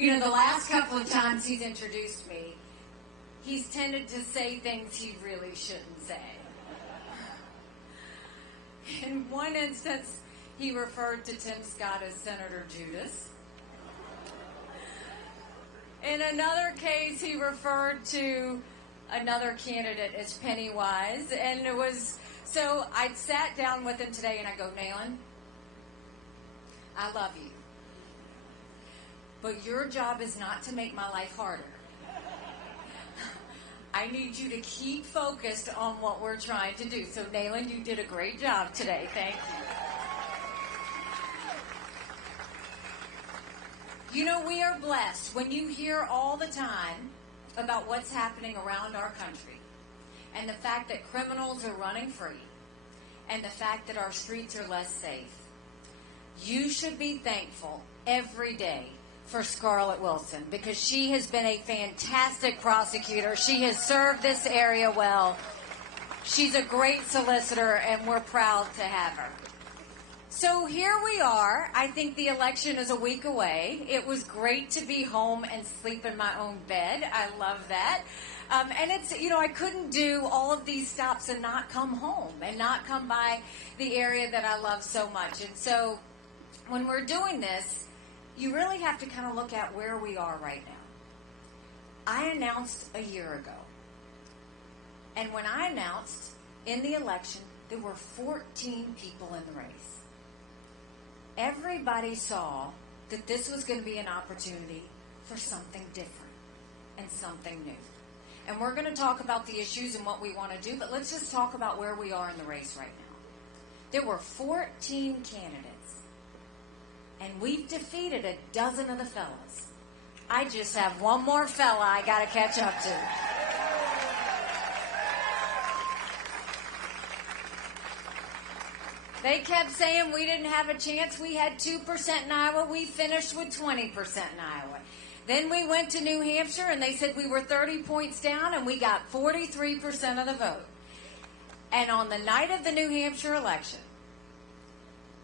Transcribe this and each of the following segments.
You know, the last couple of times he's introduced me, he's tended to say things he really shouldn't say. In one instance, he referred to Tim Scott as Senator Judas. In another case, he referred to another candidate as Pennywise. And it was, so I sat down with him today and I go, Nayland, I love you. But your job is not to make my life harder. I need you to keep focused on what we're trying to do. So, Nayland, you did a great job today. Thank you. You know, we are blessed when you hear all the time about what's happening around our country and the fact that criminals are running free and the fact that our streets are less safe. You should be thankful every day for Scarlett Wilson, because she has been a fantastic prosecutor. She has served this area well. She's a great solicitor, and we're proud to have her. So here we are. I think the election is a week away. It was great to be home and sleep in my own bed. I love that. And it's, you know, I couldn't do all of these stops and not come home and not come by the area that I love so much. And so when we're doing this, you really have to kind of look at where we are right now. I announced a year ago. And when I announced in the election, there were 14 people in the race. Everybody saw that this was going to be an opportunity for something different and something new. And we're going to talk about the issues and what we want to do, but let's just talk about where we are in the race right now. There were 14 candidates. And we've defeated a dozen of the fellas. I just have one more fella I got to catch up to. They kept saying we didn't have a chance. We had 2% in Iowa. We finished with 20% in Iowa. Then we went to New Hampshire, and they said we were 30 points down, and we got 43% of the vote. And on the night of the New Hampshire election,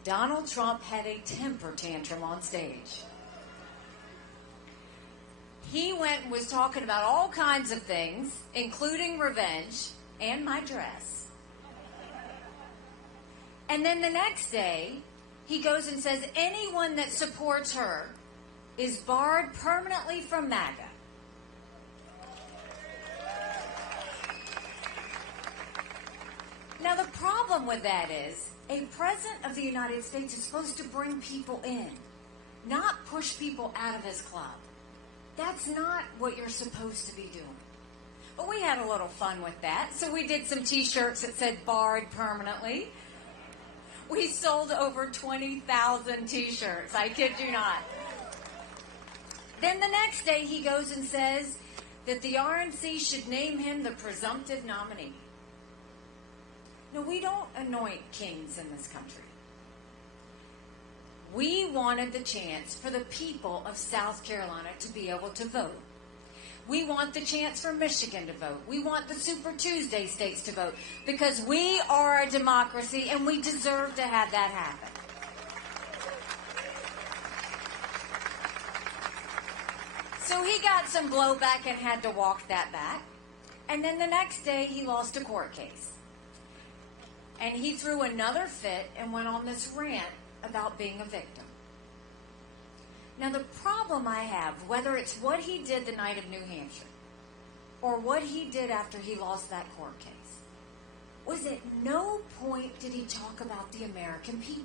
Donald Trump had a temper tantrum on stage. He went and was talking about all kinds of things, including revenge and my dress. And then the next day, he goes and says anyone that supports her is barred permanently from MAGA. Now, the problem with that is, a president of the United States is supposed to bring people in, not push people out of his club. That's not what you're supposed to be doing. But we had a little fun with that, so we did some T-shirts that said barred permanently. We sold over 20,000 T-shirts, I kid you not. Then the next day he goes and says that the RNC should name him the presumptive nominee. No, we don't anoint kings in this country. We wanted the chance for the people of South Carolina to be able to vote. We want the chance for Michigan to vote. We want the Super Tuesday states to vote, because we are a democracy and we deserve to have that happen. So he got some blowback and had to walk that back. And then the next day he lost a court case. And he threw another fit and went on this rant about being a victim. Now, the problem I have, whether it's what he did the night of New Hampshire or what he did after he lost that court case, was at no point did he talk about the American people.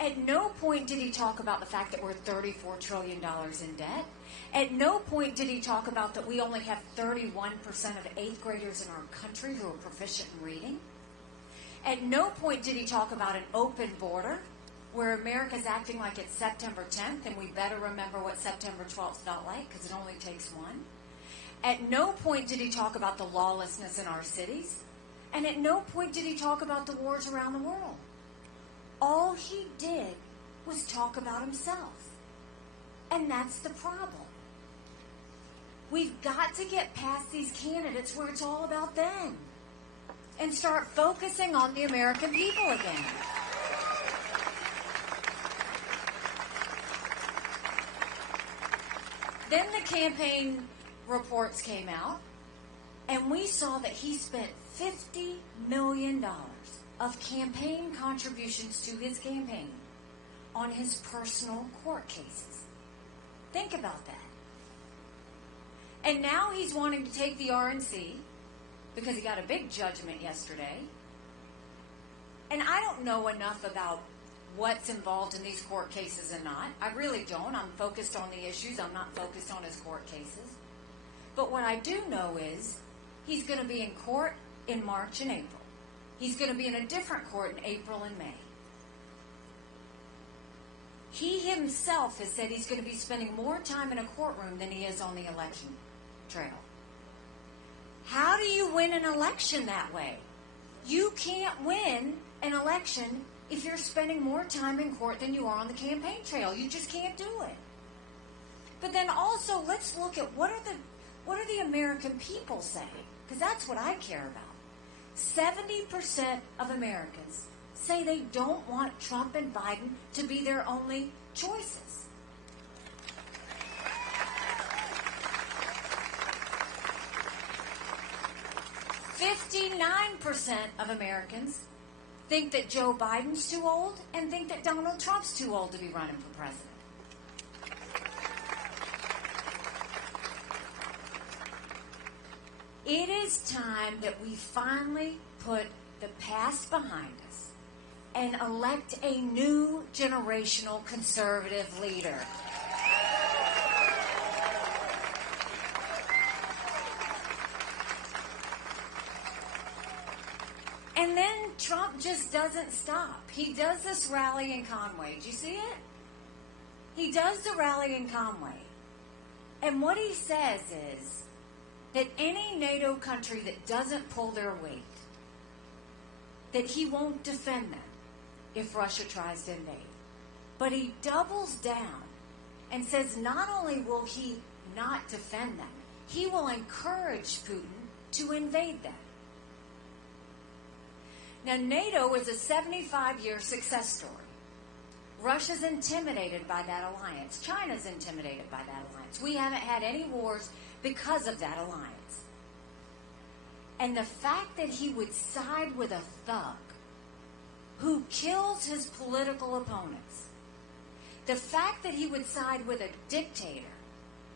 At no point did he talk about the fact that we're $34 trillion in debt. At no point did he talk about that we only have 31% of 8th graders in our country who are proficient in reading. At no point did he talk about an open border where America's acting like it's September 10th, and we better remember what September 12th felt like, because it only takes one. At no point did he talk about the lawlessness in our cities. And at no point did he talk about the wars around the world. All he did was talk about himself. And that's the problem. We've got to get past these candidates where it's all about them and start focusing on the American people again. Then the campaign reports came out, and we saw that he spent $50 million of campaign contributions to his campaign on his personal court cases. Think about that. And now he's wanting to take the RNC because he got a big judgment yesterday. And I don't know enough about what's involved in these court cases and not. I really don't. I'm focused on the issues. I'm not focused on his court cases. But what I do know is he's going to be in court in March and April. He's going to be in a different court in April and May. He himself has said he's going to be spending more time in a courtroom than he is on the election trail. How do you win an election that way? You can't win an election if you're spending more time in court than you are on the campaign trail. You just can't do it. But then also, let's look at what are the American people saying? Because that's what I care about. 70% of Americans say they don't want Trump and Biden to be their only choices. %59% of Americans think that Joe Biden's too old and think that Donald Trump's too old to be running for president. It is time that we finally put the past behind us and elect a new generational conservative leader. And then Trump just doesn't stop. He does this rally in Conway. Did you see it? He does the rally in Conway. And what he says is that any NATO country that doesn't pull their weight, that he won't defend them if Russia tries to invade. But he doubles down and says not only will he not defend them, he will encourage Putin to invade them. Now, NATO is a 75-year success story. Russia's intimidated by that alliance. China's intimidated by that alliance. We haven't had any wars because of that alliance. And the fact that he would side with a thug who kills his political opponents, the fact that he would side with a dictator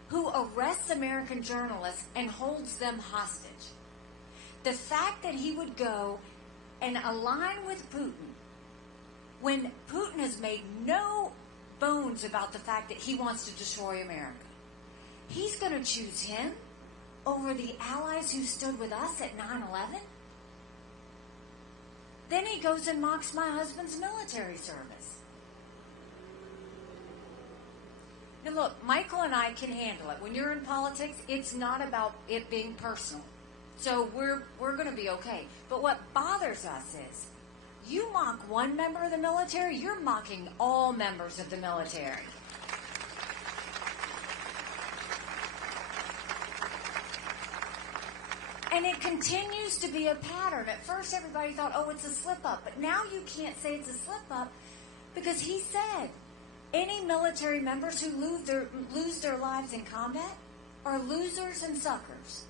who arrests American journalists and holds them hostage, the fact that he would go and align with Putin when Putin has made no bones about the fact that he wants to destroy America. He's going to choose him over the allies who stood with us at 9/11? Then he goes and mocks my husband's military service. Now look, Michael and I can handle it. When you're in politics, it's not about it being personal. So we're going to be okay. But what bothers us is, you mock one member of the military, you're mocking all members of the military. And it continues to be a pattern. At first everybody thought, oh, it's a slip-up. But now you can't say it's a slip-up because he said any military members who lose their lives in combat are losers and suckers.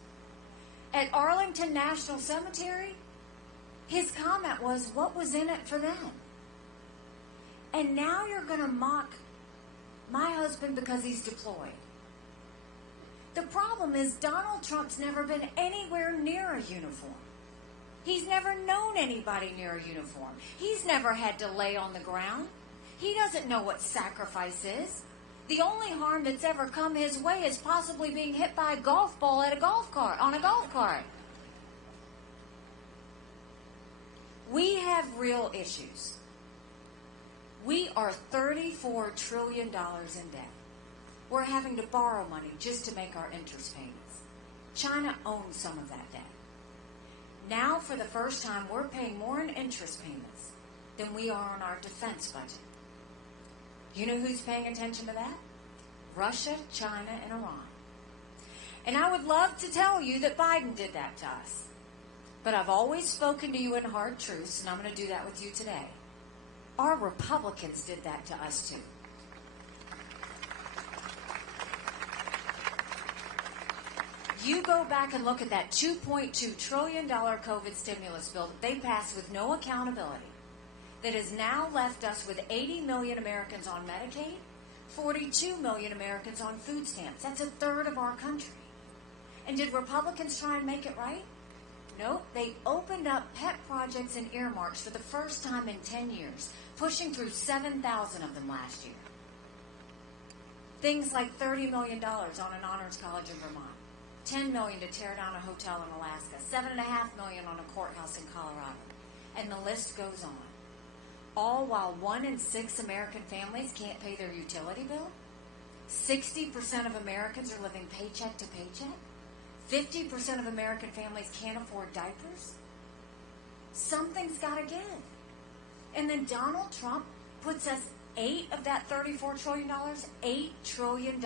At Arlington National Cemetery, his comment was, what was in it for them? And now you're going to mock my husband because he's deployed. The problem is Donald Trump's never been anywhere near a uniform. He's never known anybody near a uniform. He's never had to lay on the ground. He doesn't know what sacrifice is. The only harm that's ever come his way is possibly being hit by a golf ball at on a golf cart. We have real issues. We are $34 trillion in debt. We're having to borrow money just to make our interest payments. China owns some of that debt. Now, for the first time, we're paying more in interest payments than we are on our defense budget. You know who's paying attention to that? Russia, China, and Iran. And I would love to tell you that Biden did that to us. But I've always spoken to you in hard truths, and I'm going to do that with you today. Our Republicans did that to us too. go back and look at that $2.2 trillion COVID stimulus bill that they passed with no accountability, that has now left us with 80 million Americans on Medicaid, 42 million Americans on food stamps. That's a third of our country. And did Republicans try and make it right? Nope. They opened up pet projects and earmarks for the first time in 10 years, pushing through 7,000 of them last year. Things like $30 million on an honors college in Vermont, $10 million to tear down a hotel in Alaska, $7.5 million on a courthouse in Colorado, and the list goes on. All while 1 in 6 American families can't pay their utility bill, 60% of Americans are living paycheck to paycheck, 50% of American families can't afford diapers. Something's got to give. And then Donald Trump puts us 8 of that $34 trillion, $8 trillion in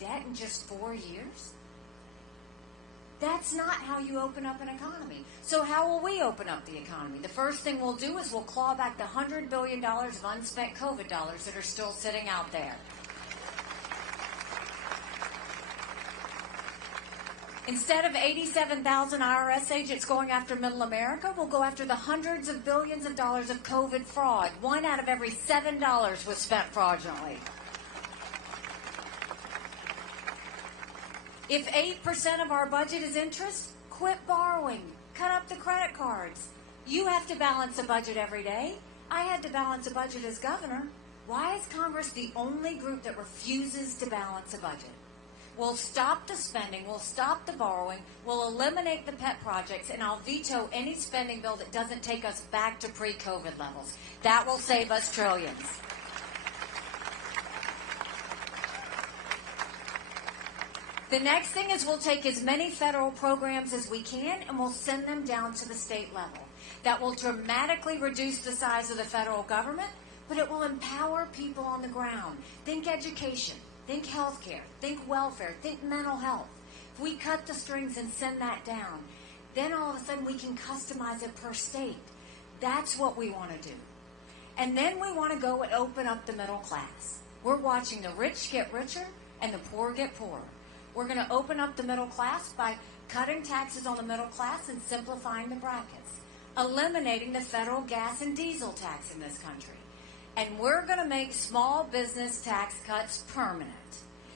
debt in just 4 years. That's not how you open up an economy. So how will we open up the economy? The first thing we'll do is we'll claw back the $100 billion of unspent COVID dollars that are still sitting out there. Instead of 87,000 IRS agents going after middle America, we'll go after the hundreds of billions of dollars of COVID fraud. 1 out of every $7 was spent fraudulently. If 8% of our budget is interest, quit borrowing. Cut up the credit cards. You have to balance a budget every day. I had to balance a budget as governor. Why is Congress the only group that refuses to balance a budget? We'll stop the spending, we'll stop the borrowing, we'll eliminate the pet projects, and I'll veto any spending bill that doesn't take us back to pre-COVID levels. That will save us trillions. The next thing is we'll take as many federal programs as we can and we'll send them down to the state level. That will dramatically reduce the size of the federal government, but it will empower people on the ground. Think education. Think healthcare, think welfare, think mental health. If we cut the strings and send that down, then all of a sudden we can customize it per state. That's what we want to do. And then we want to go and open up the middle class. We're watching the rich get richer and the poor get poorer. We're going to open up the middle class by cutting taxes on the middle class and simplifying the brackets, eliminating the federal gas and diesel tax in this country. And we're going to make small business tax cuts permanent.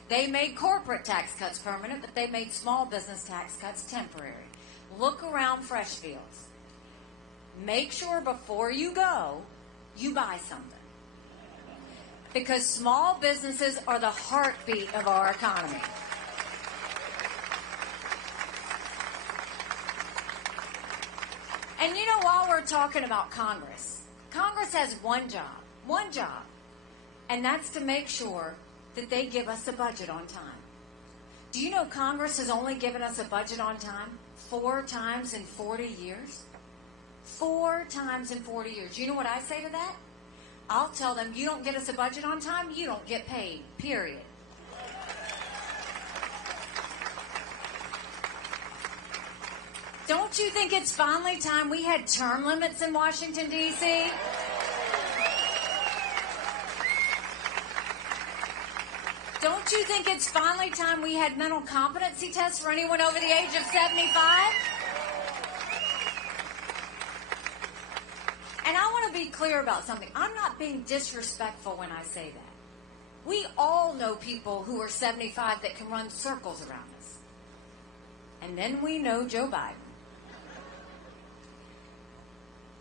They made corporate tax cuts permanent, but they made small business tax cuts temporary. Look around Freshfields. Make sure before you go, you buy something. Because small businesses are the heartbeat of our economy. And you know, while we're talking about Congress has one job, and that's to make sure that they give us a budget on time. Do you know Congress has only given us a budget on time 4 times in 40 years? 4 times in 40 years. You know what I say to that? I'll tell them, you don't get us a budget on time, you don't get paid, period. Don't you think it's finally time we had term limits in Washington, D.C.? Don't you think it's finally time we had mental competency tests for anyone over the age of 75? And I want to be clear about something. I'm not being disrespectful when I say that. We all know people who are 75 that can run circles around us. And then we know Joe Biden.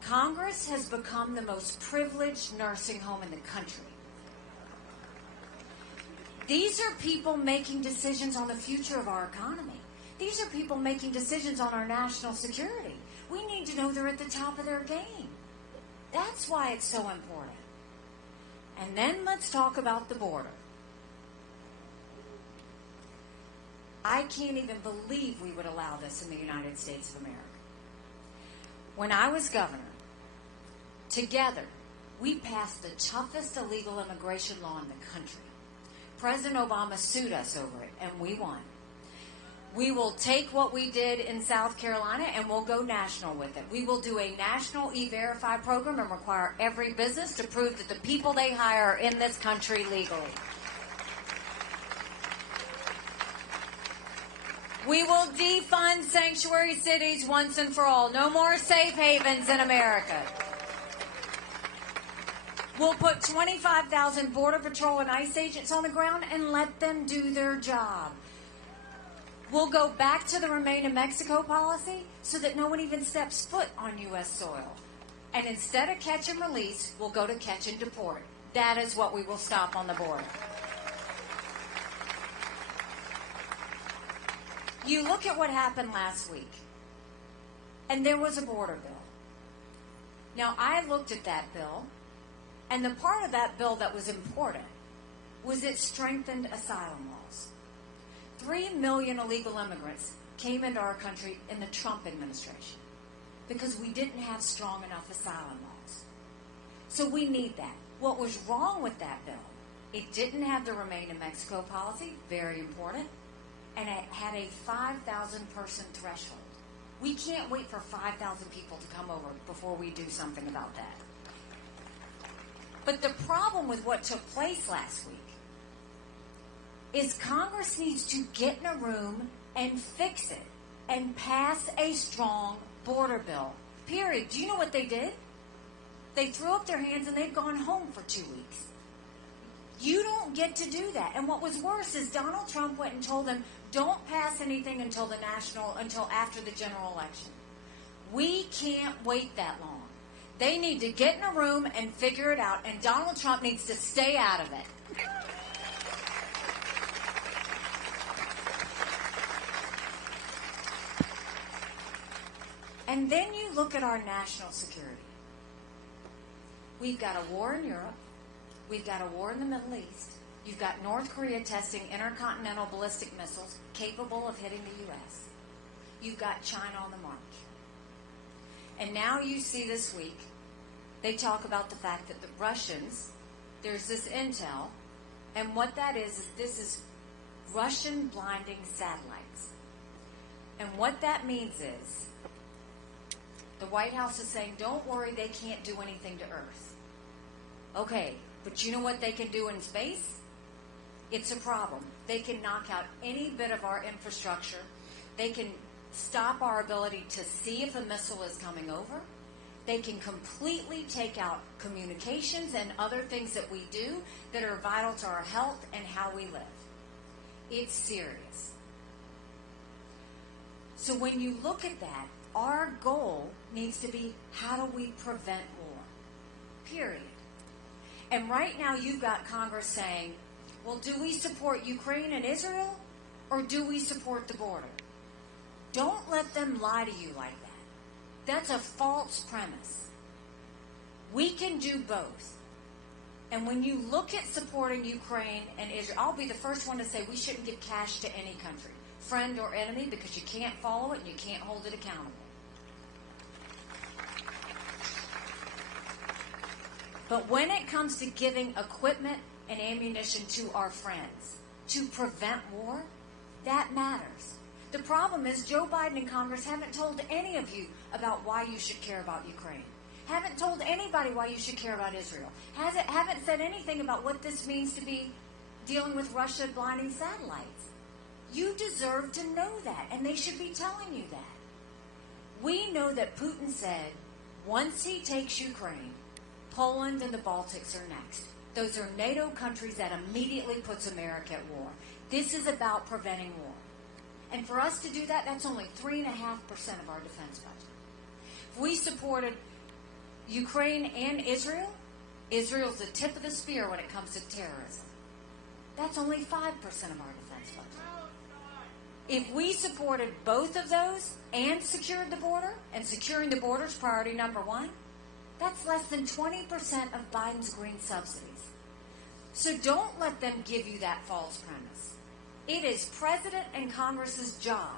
Congress has become the most privileged nursing home in the country. These are people making decisions on the future of our economy. These are people making decisions on our national security. We need to know they're at the top of their game. That's why it's so important. And then let's talk about the border. I can't even believe we would allow this in the United States of America. When I was governor, together, we passed the toughest illegal immigration law in the country. President Obama sued us over it, and we won. We will take what we did in South Carolina, and we'll go national with it. We will do a national E-Verify program and require every business to prove that the people they hire are in this country legally. We will defund sanctuary cities once and for all. No more safe havens in America. We'll put 25,000 Border Patrol and ICE agents on the ground and let them do their job. We'll go back to the Remain in Mexico policy so that no one even steps foot on U.S. soil. And instead of catch and release, we'll go to catch and deport. That is what we will stop on the border. You look at what happened last week, and there was a border bill. Now, I looked at that bill, and the part of that bill that was important was it strengthened asylum laws. 3 million illegal immigrants came into our country in the Trump administration because we didn't have strong enough asylum laws. So we need that. What was wrong with that bill? It didn't have the Remain in Mexico policy, very important, and it had a 5,000 person threshold. We can't wait for 5,000 people to come over before we do something about that. But the problem with what took place last week is Congress needs to get in a room and fix it and pass a strong border bill. Period. Do you know what they did? They threw up their hands and they've gone home for 2 weeks. You don't get to do that. And what was worse is Donald Trump went and told them, don't pass anything until after the general election. We can't wait that long. They need to get in a room and figure it out, and Donald Trump needs to stay out of it. And then you look at our national security. We've got a war in Europe. We've got a war in the Middle East. You've got North Korea testing intercontinental ballistic missiles capable of hitting the U.S. You've got China on the march. And now you see this week, they talk about the fact that the Russians, there's this intel, and what that is this is Russian blinding satellites. And what that means is the White House is saying, don't worry, they can't do anything to Earth. Okay, but you know what they can do in space? It's a problem. They can knock out any bit of our infrastructure. They can stop our ability to see if a missile is coming over. They can completely take out communications and other things that we do that are vital to our health and how we live. It's serious. So when you look at that, our goal needs to be, how do we prevent war? Period. And right now you've got Congress saying, well, do we support Ukraine and Israel, or do we support the border? Don't let them lie to you like that. That's a false premise. We can do both. And when you look at supporting Ukraine and Israel, I'll be the first one to say we shouldn't give cash to any country, friend or enemy, because you can't follow it and you can't hold it accountable. But when it comes to giving equipment and ammunition to our friends to prevent war, that matters. The problem is Joe Biden and Congress haven't told any of you about why you should care about Ukraine. Haven't told anybody why you should care about Israel. Haven't said anything about what this means to be dealing with Russia blinding satellites. You deserve to know that, and they should be telling you that. We know that Putin said once he takes Ukraine, Poland and the Baltics are next. Those are NATO countries that immediately puts America at war. This is about preventing war. And for us to do that, that's only 3.5% of our defense budget. If we supported Ukraine and Israel, Israel's the tip of the spear when it comes to terrorism. That's only 5% of our defense budget. If we supported both of those and secured the border, and securing the border is priority number one, that's less than 20% of Biden's green subsidies. So don't let them give you that false premise. It is President and Congress's job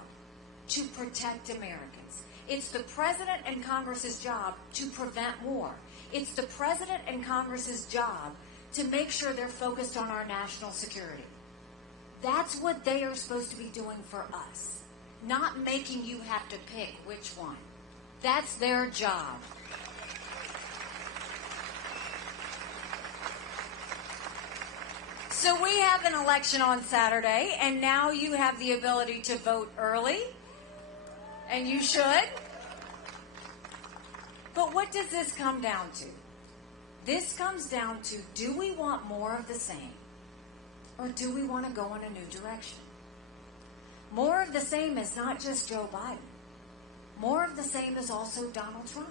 to protect Americans. It's the President and Congress's job to prevent war. It's the President and Congress's job to make sure they're focused on our national security. That's what they are supposed to be doing for us, not making you have to pick which one. That's their job. So we have an election on Saturday, and now you have the ability to vote early, and you should. But what does this come down to? This comes down to, do we want more of the same, or do we want to go in a new direction? More of the same is not just Joe Biden. More of the same is also Donald Trump.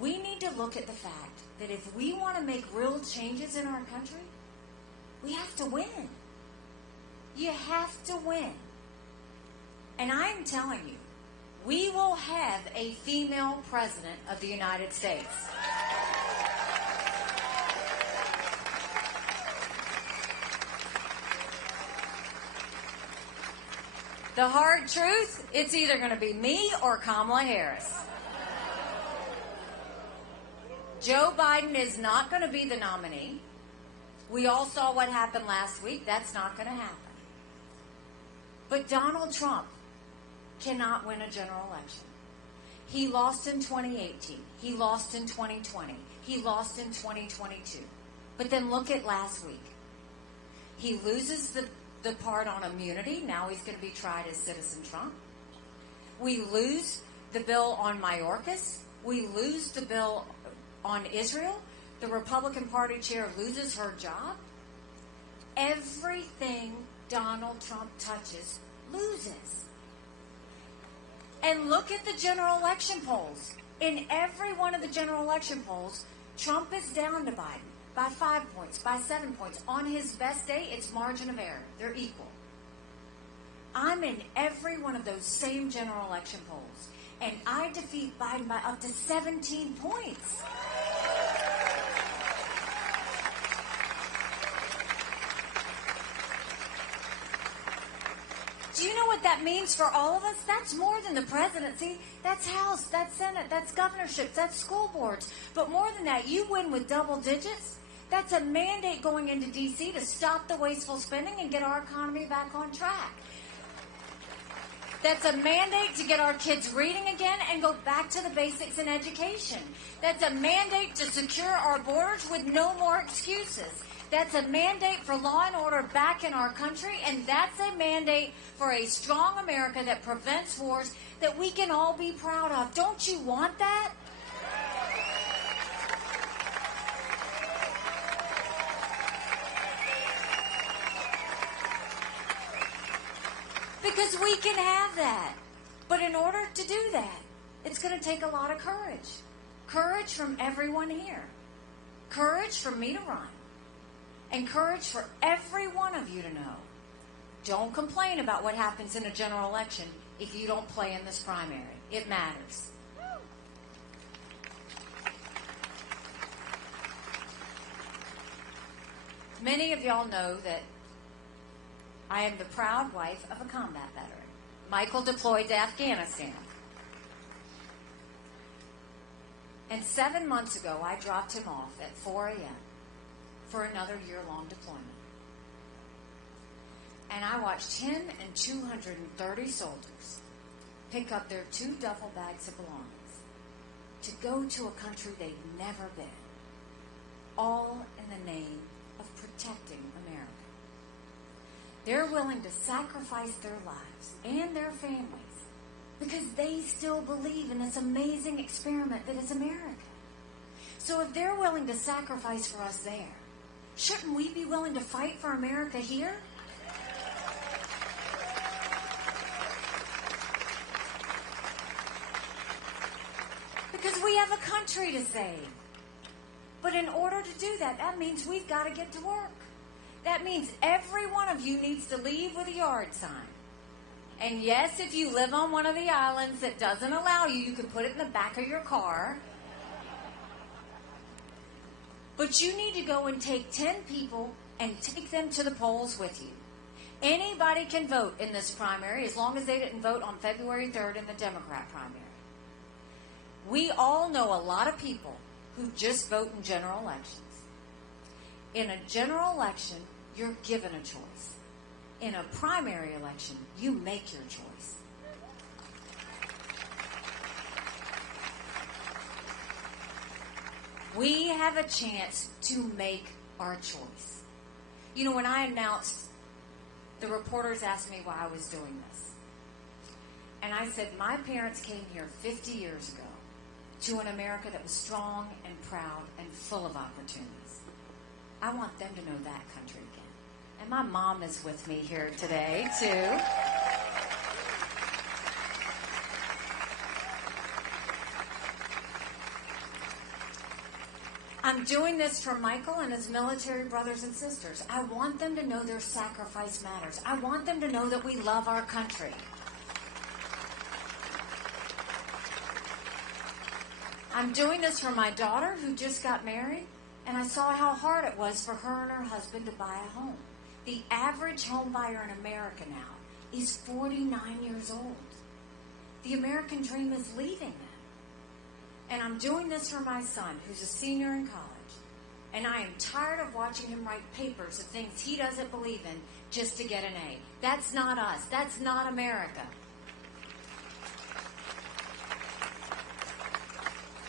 We need to look at the fact that if we want to make real changes in our country, we have to win. You have to win. And I'm telling you, we will have a female president of the United States. The hard truth, it's either going to be me or Kamala Harris. Joe Biden is not going to be the nominee. We all saw what happened last week. That's not going to happen. But Donald Trump cannot win a general election. He lost in 2018. He lost in 2020. He lost in 2022. But then look at last week. He loses the part on immunity. Now he's going to be tried as Citizen Trump. We lose the bill on Mayorkas. We lose the bill on Israel. The Republican Party chair loses her job. Everything Donald Trump touches loses. And look at the general election polls. In every one of the general election polls, Trump is down to Biden by 5 points, by 7 points. On his best day, it's margin of error. They're equal. I'm in every one of those same general election polls, and I defeat Biden by up to 17 points. Do you know what that means for all of us? That's more than the presidency. That's House, that's Senate, that's governorships, that's school boards. But more than that, you win with double digits. That's a mandate going into D.C. to stop the wasteful spending and get our economy back on track. That's a mandate to get our kids reading again and go back to the basics in education. That's a mandate to secure our borders with no more excuses. That's a mandate for law and order back in our country, and that's a mandate for a strong America that prevents wars that we can all be proud of. Don't you want that? Because we can have that. But in order to do that, it's going to take a lot of courage. Courage from everyone here. Courage for me to run. And courage for every one of you to know. Don't complain about what happens in a general election if you don't play in this primary. It matters. Many of y'all know that I am the proud wife of a combat veteran. Michael deployed to Afghanistan. And 7 months ago, I dropped him off at 4 a.m. for another year-long deployment. And I watched him and 230 soldiers pick up their 2 duffel bags of belongings to go to a country they'd never been, all in the name of protecting America. They're willing to sacrifice their lives and their families because they still believe in this amazing experiment that is America. So if they're willing to sacrifice for us there, shouldn't we be willing to fight for America here? Because we have a country to save. But in order to do that, that means we've got to get to work. That means every one of you needs to leave with a yard sign. And yes, if you live on one of the islands that doesn't allow you, you can put it in the back of your car. But you need to go and take 10 people and take them to the polls with you. Anybody can vote in this primary as long as they didn't vote on February 3rd in the Democrat primary. We all know a lot of people who just vote in general elections. In a general election, you're given a choice. In a primary election, you make your choice. We have a chance to make our choice. You know, when I announced, the reporters asked me why I was doing this. And I said, my parents came here 50 years ago to an America that was strong and proud and full of opportunities. I want them to know that country again. And my mom is with me here today, too. I'm doing this for Michael and his military brothers and sisters. I want them to know their sacrifice matters. I want them to know that we love our country. I'm doing this for my daughter who just got married, and I saw how hard it was for her and her husband to buy a home. The average home buyer in America now is 49 years old. The American dream is leaving them. And I'm doing this for my son, who's a senior in college. And I am tired of watching him write papers of things he doesn't believe in just to get an A. That's not us. That's not America.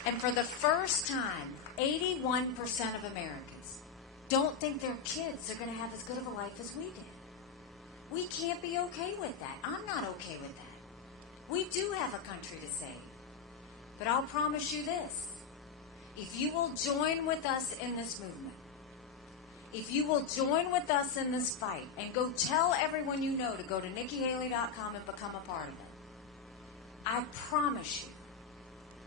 And for the first time, 81% of Americans don't think their kids are going to have as good of a life as we did. We can't be okay with that. I'm not okay with that. We do have a country to save. But I'll promise you this. If you will join with us in this movement, if you will join with us in this fight and go tell everyone you know to go to NikkiHaley.com and become a part of it, I promise you,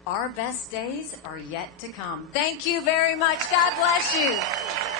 our best days are yet to come. Thank you very much. God bless you.